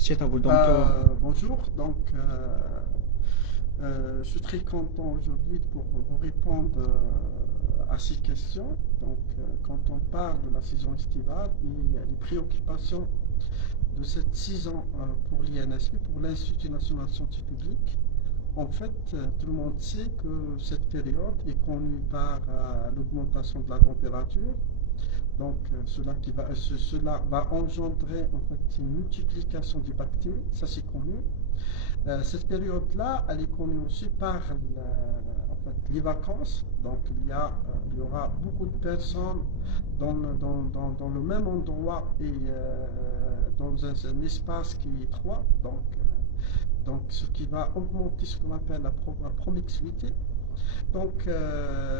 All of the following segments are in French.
C'est à vous. Donc, Bonjour, je suis très content aujourd'hui pour vous répondre à ces questions. Quand on parle de la saison estivale et les préoccupations de cette saison pour l'INSP, pour l'Institut national de santé publique, en fait, tout le monde sait que cette période est connue par l'augmentation de la température. Cela va engendrer en fait une multiplication des bactéries, ça c'est connu. Cette période-là, elle est connue aussi par en fait, les vacances. Il y aura beaucoup de personnes dans le même endroit et dans un espace qui est étroit. Ce qui va augmenter ce qu'on appelle la promiscuité.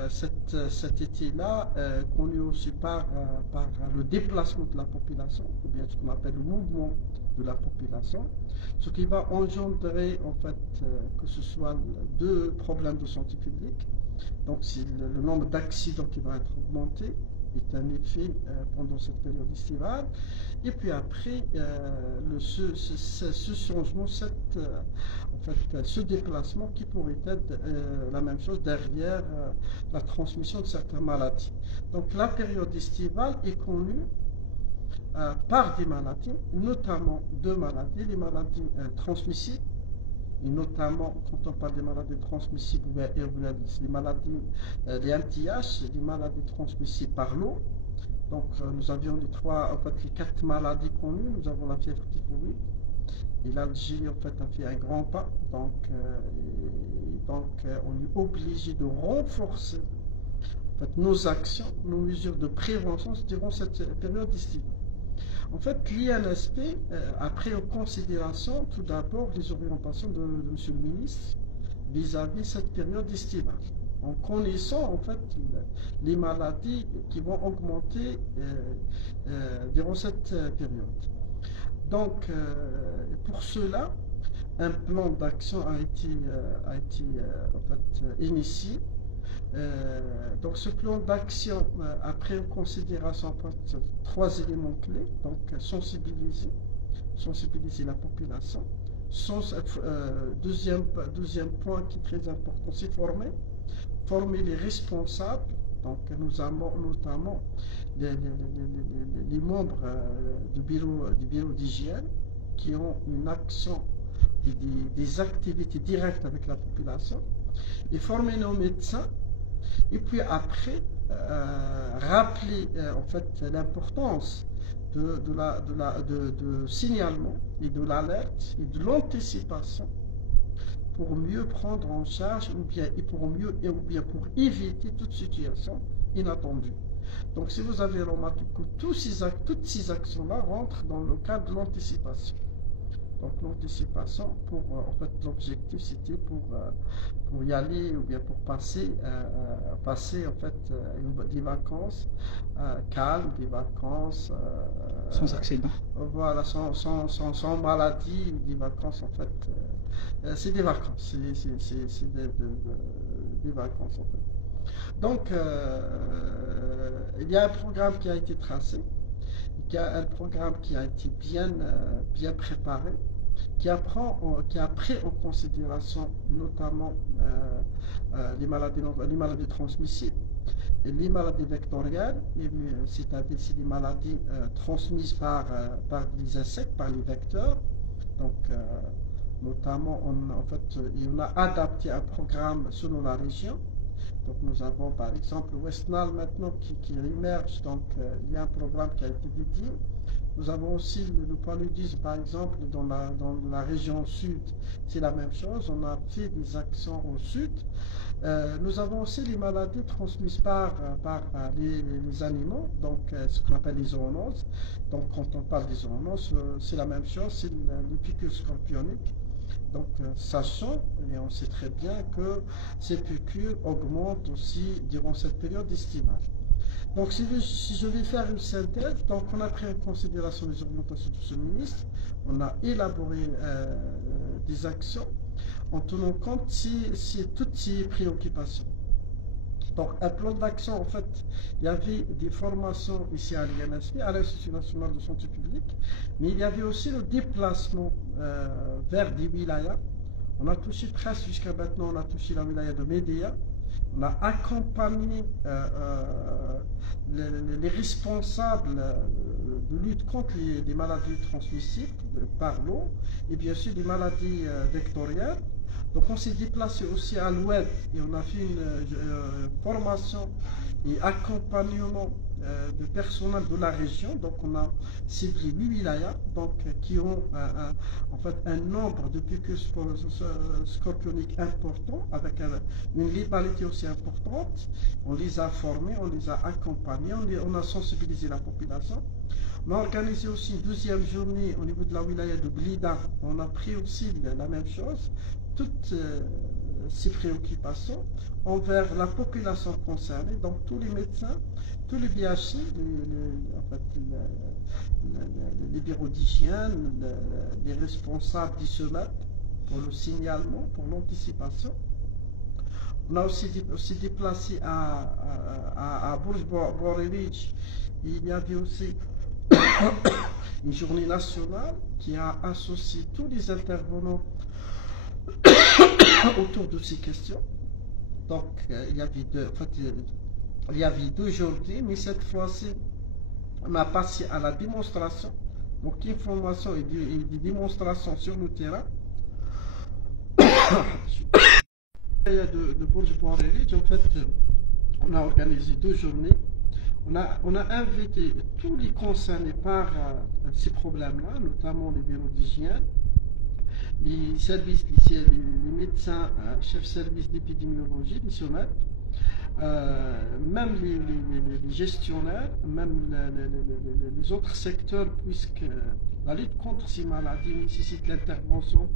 Cet été-là, connu aussi par le déplacement de la population, ou bien ce qu'on appelle le mouvement de la population, ce qui va engendrer en fait que ce soit deux problèmes de santé publique. Donc c'est le nombre d'accidents qui va être augmenté, est un effet pendant cette période estivale. Et puis après, ce changement, ce déplacement qui pourrait être la même chose derrière la transmission de certaines maladies. Donc la période estivale est connue par des maladies, notamment deux maladies, les maladies transmissibles, et notamment quand on parle des maladies transmissibles, les maladies, les MTH, les maladies transmissibles par l'eau. Nous avions les quatre maladies connues. Nous avons la fièvre typhoïde. Et l'Algérie en fait a fait un grand pas. On est obligé de renforcer en fait, nos actions, nos mesures de prévention durant cette période estivale. En fait, l'INSP a pris en considération tout d'abord les orientations de M. le ministre vis-à-vis cette période estivale, en connaissant en fait les maladies qui vont augmenter durant cette période. Pour cela, un plan d'action a été en fait, initié. Ce plan d'action a pris en considération en fait, trois éléments clés. Sensibiliser la population. Deuxième point qui est très important, c'est former les responsables. Nous avons notamment les membres du bureau d'hygiène qui ont une action et des activités directes avec la population, et former nos médecins. Et puis après, rappeler en fait l'importance de signalement et de l'alerte et de l'anticipation pour mieux prendre en charge ou bien pour éviter toute situation inattendue. Donc si vous avez remarqué que toutes ces actions-là rentrent dans le cadre de l'anticipation. Donc l'anticipation, en fait, l'objectif c'était pour y aller ou bien pour passer en fait des vacances calmes, des vacances sans accident. Voilà, sans maladie, des vacances en fait. C'est des vacances, c'est des vacances en fait. Il y a un programme qui a été tracé, il y a un programme qui a été bien préparé, qui a pris en considération notamment les maladies transmissibles, et les maladies vectorielles, c'est-à-dire les maladies transmises par les insectes, par les vecteurs. Notamment, on a adapté un programme selon la région. Nous avons par exemple Westnal maintenant qui émerge, il y a un programme qui a été dédié. Nous avons aussi le paludisme par exemple dans la région sud, c'est la même chose, on a fait des actions au sud. Nous avons aussi les maladies transmises par les animaux, ce qu'on appelle les zoonoses. Quand on parle des zoonoses, c'est la même chose, c'est les piqûres scorpioniques. Sachant, et on sait très bien que ces piqûres augmentent aussi durant cette période estivale. Si je vais faire une synthèse, on a pris en considération les orientations de ce ministre, on a élaboré des actions en tenant compte de toutes ces préoccupations. Donc, un plan d'action, en fait, il y avait des formations ici à l'INSP, à l'Institut national de santé publique, mais il y avait aussi le déplacement vers des wilayas. On a touché presque jusqu'à maintenant, on a touché la wilaya de Médéa. On a accompagné les responsables de lutte contre les maladies transmissibles par l'eau et bien sûr les maladies vectorielles. Donc on s'est déplacé aussi à l'ouest et on a fait une formation et accompagnement de personnel de la région. Donc on a ciblé 8 wilayas donc, qui ont en fait un nombre de piqûres scorpioniques important avec une létalité aussi importante. On les a formés, on les a accompagnés, on a sensibilisé la population. On a organisé aussi une deuxième journée au niveau de la wilaya de Blida. On a pris aussi la même chose, toutes ces préoccupations envers la population concernée, donc tous les médecins, tous les BHI, les bureaux d'hygiène, les responsables d'ISEMEP pour le signalement, pour l'anticipation. On a aussi déplacé à Bourges-Borevich, il y avait aussi une journée nationale qui a associé tous les intervenants autour de ces questions. Donc, il y avait deux journées, mais cette fois-ci, on a passé à la démonstration. Donc, information et des démonstrations sur le terrain. de Bourges-Borevich, en fait, on a organisé deux journées. On a invité tous les concernés par ces problèmes-là, notamment les bureaux d'hygiène, les services, les médecins, chefs service d'épidémiologie, les SOMEP, même les gestionnaires, même les autres secteurs, puisque la lutte contre ces maladies nécessite l'intervention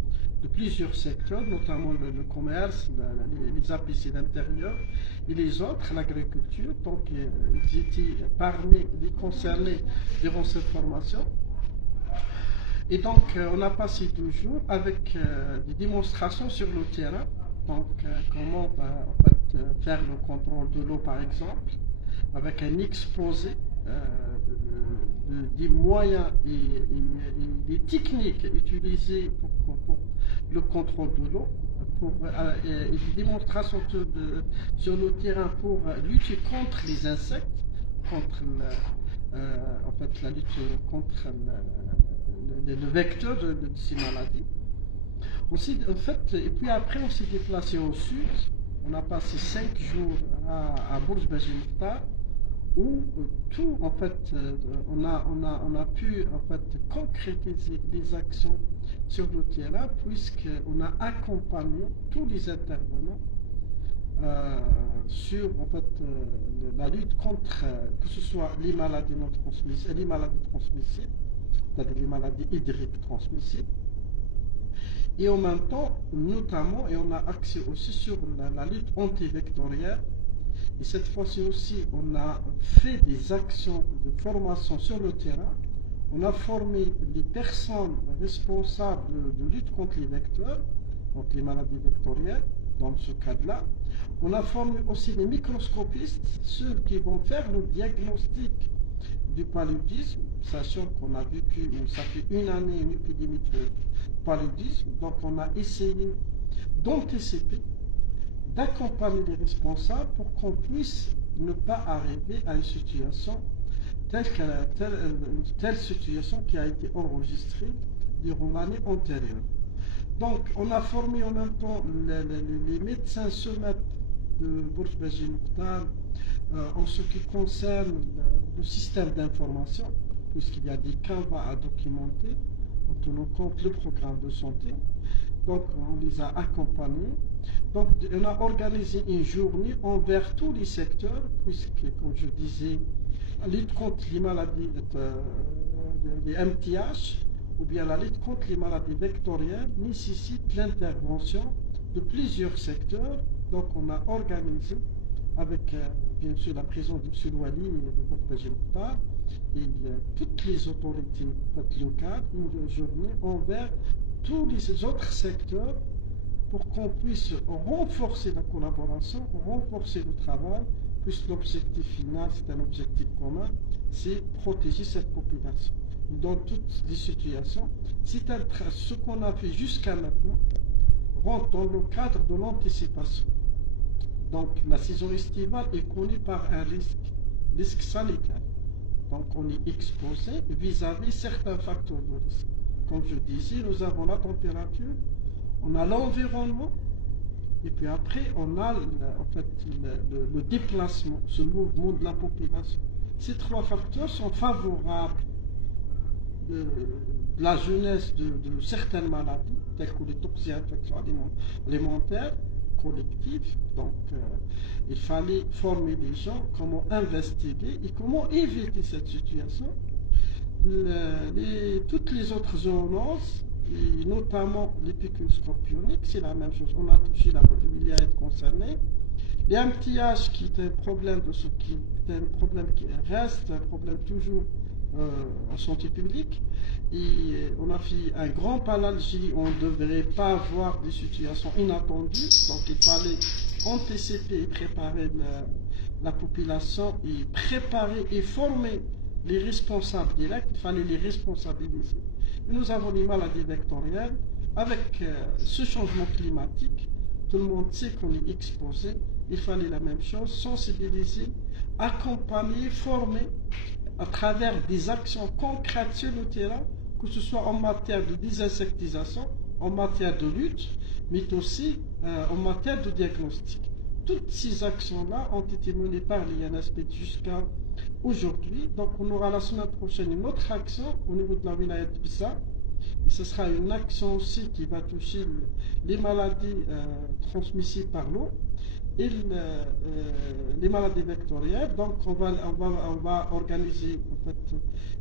de plusieurs secteurs, notamment le commerce, les APC d'intérieur et les autres, l'agriculture. Donc, ils étaient parmi les concernés durant cette formation. Et donc, on a passé 2 jours avec des démonstrations sur le terrain. Donc, comment en fait, faire le contrôle de l'eau, par exemple, avec un exposé des moyens et des techniques utilisées pour le contrôle de l'eau, et des démonstrations sur le terrain pour lutter contre les insectes, contre en fait, la lutte contre le vecteur de ces maladies. Aussi, en fait, et puis après, on s'est déplacé au sud. On a passé 5 jours à Bourges-Belgique, où tout, en fait, on a pu en fait concrétiser des actions sur le terrain, puisqu'on a accompagné tous les intervenants sur en fait la lutte contre que ce soit les maladies non transmissibles, les maladies transmissibles, c'est-à-dire les maladies hydriques transmissibles. Et en même temps, notamment, et on a axé aussi sur la lutte antivectorielle. Et cette fois-ci aussi, on a fait des actions de formation sur le terrain. On a formé les personnes responsables de lutte contre les vecteurs, donc les maladies vectorielles, dans ce cadre-là. On a formé aussi les microscopistes, ceux qui vont faire le diagnostic du paludisme, sachant qu'on a vécu, ça fait une année, une épidémie de paludisme. Donc on a essayé d'anticiper, d'accompagner les responsables pour qu'on puisse ne pas arriver à une situation telle situation qui a été enregistrée durant l'année antérieure. Donc on a formé en même temps les médecins SOMEP de Bourges-Belgique en ce qui concerne le système d'information, puisqu'il y a des canevas à documenter en tenant compte le programme de santé. Donc on les a accompagnés. Donc on a organisé une journée envers tous les secteurs, puisque, comme je disais, la lutte contre les maladies des MTH ou bien la lutte contre les maladies vectorielles nécessite l'intervention de plusieurs secteurs. Donc on a organisé avec bien sûr la présence de M. Louali et de Bourges-Belgique et toutes les autorités locales, une journée envers tous les autres secteurs pour qu'on puisse renforcer la collaboration, renforcer le travail, puisque l'objectif final, c'est un objectif commun, c'est protéger cette population. Dans toutes les situations, ce qu'on a fait jusqu'à maintenant rentre dans le cadre de l'anticipation. Donc la saison estivale est connue par un risque sanitaire. Donc on est exposé vis-à-vis certains facteurs de risque. Comme je disais, nous avons la température, on a l'environnement, et puis après on a le déplacement, ce mouvement de la population. Ces trois facteurs sont favorables de la jeunesse de certaines maladies, telles que les toxi-infections alimentaires collectives. Donc il fallait former les gens, comment investiguer et comment éviter cette situation. Toutes les autres zoonoses, et notamment les piqûres scorpioniques, c'est la même chose. On a touché la population concernée. Les MTH qui est un problème qui reste un problème toujours en santé publique. Et on a fait un grand palalgie, on ne devrait pas avoir des situations inattendues. Donc il fallait anticiper et préparer la population et préparer et former les responsables directs. Il fallait les responsabiliser. Nous avons les maladies vectorielles. Avec ce changement climatique, tout le monde sait qu'on est exposé. Il fallait la même chose, sensibiliser, accompagner, former à travers des actions concrètes sur le terrain, que ce soit en matière de désinsectisation, en matière de lutte, mais aussi en matière de diagnostic. Toutes ces actions-là ont été menées par l'INSP jusqu'à aujourd'hui. Donc on aura la semaine prochaine une autre action au niveau de la wilaya de Bissa. Et ce sera une action aussi qui va toucher les maladies transmissibles par l'eau et les maladies vectorielles. Donc on va organiser en fait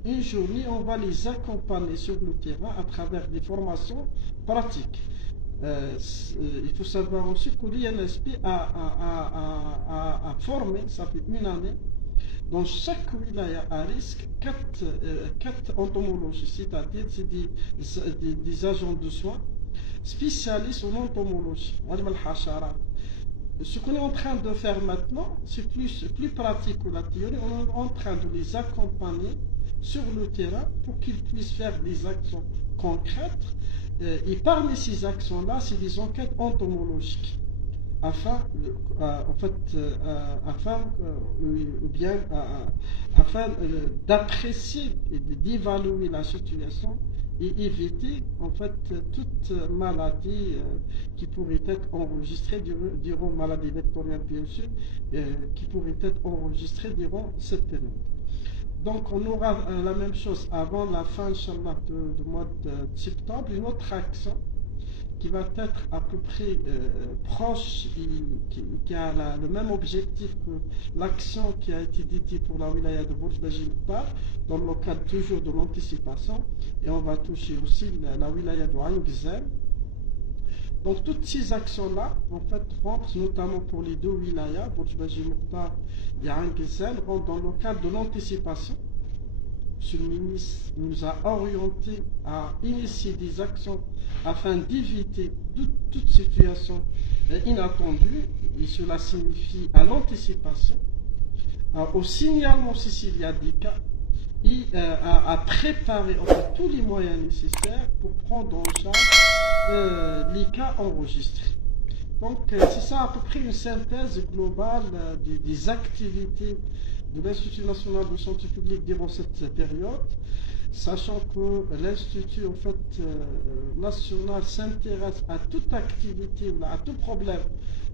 une journée, on va les accompagner sur le terrain à travers des formations pratiques. Il faut savoir aussi que l'INSP a formé, ça fait une année, dans chaque wilaya à risque, 4 entomologistes, c'est-à-dire des agents de soins spécialistes en entomologie. Ce qu'on est en train de faire maintenant, c'est plus pratique que la théorie. On est en train de les accompagner sur le terrain pour qu'ils puissent faire des actions concrètes. Et parmi ces actions-là, c'est des enquêtes entomologiques afin d'apprécier et d'évaluer la situation et éviter en fait toute maladie qui pourrait être enregistrée durant maladie vectorielle bien sûr, qui pourrait être enregistrée durant cette période. Donc on aura la même chose avant la fin Inch'Allah du mois de septembre, une autre action qui va être à peu près proche et qui a le même objectif que l'action qui a été dédiée pour la wilaya de Bourj-Baji dans le cadre toujours de l'anticipation, et on va toucher aussi la wilaya de Ain Gzel. Donc toutes ces actions-là, en fait, rentrent notamment pour les deux wilayas, Bourj-Baji et Ain Gzel, rentrent dans le cadre de l'anticipation. M. le ministre nous a orientés à initier des actions afin d'éviter toute situation inattendue, et cela signifie à l'anticipation, au signalement s'il y a des cas, et à préparer en fait, tous les moyens nécessaires pour prendre en charge les cas enregistrés. Donc c'est ça à peu près une synthèse globale des activités de l'Institut national de santé publique durant cette période, sachant que l'Institut en fait, national s'intéresse à toute activité, à tout problème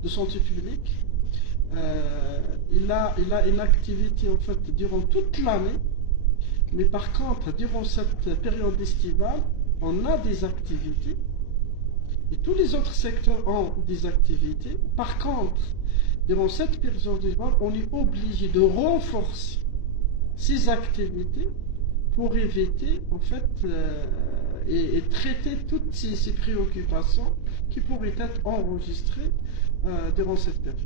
de santé publique. Il a une activité en fait durant toute l'année, mais par contre durant cette période estivale, on a des activités et tous les autres secteurs ont des activités. Par contre, durant cette période estivale, on est obligé de renforcer ces activités pour éviter en fait et traiter toutes ces préoccupations qui pourraient être enregistrées durant cette période.